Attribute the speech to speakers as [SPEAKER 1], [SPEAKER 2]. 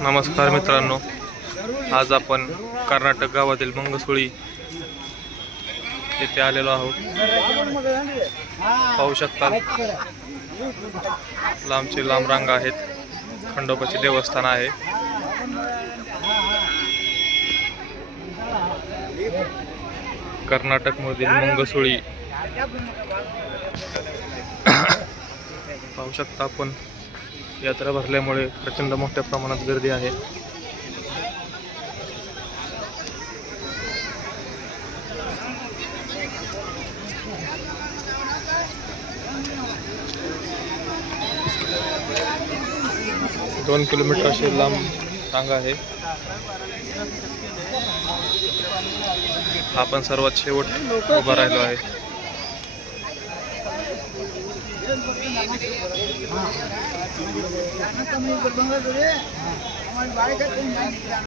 [SPEAKER 1] नमस्कार मित्रांनो आज आपण कर्नाटक गावातील मंगसुळी येथे आलेलो आहोत. पाहू शकता लांबचे लांब रांग आहेत. खंडोबाचे देवस्थान आहे. कर्नाटकमधील मंगसुळी. पाहू शकता आपण. यात्रा भरल्यामुळे प्रचंड मोठ्या प्रमाणात गर्दी आहे. दोन किलोमीटर अशी लांब रांग आहे. आपण सर्वात शेवट उभा राहिलो आहे. আমার বাড়িতে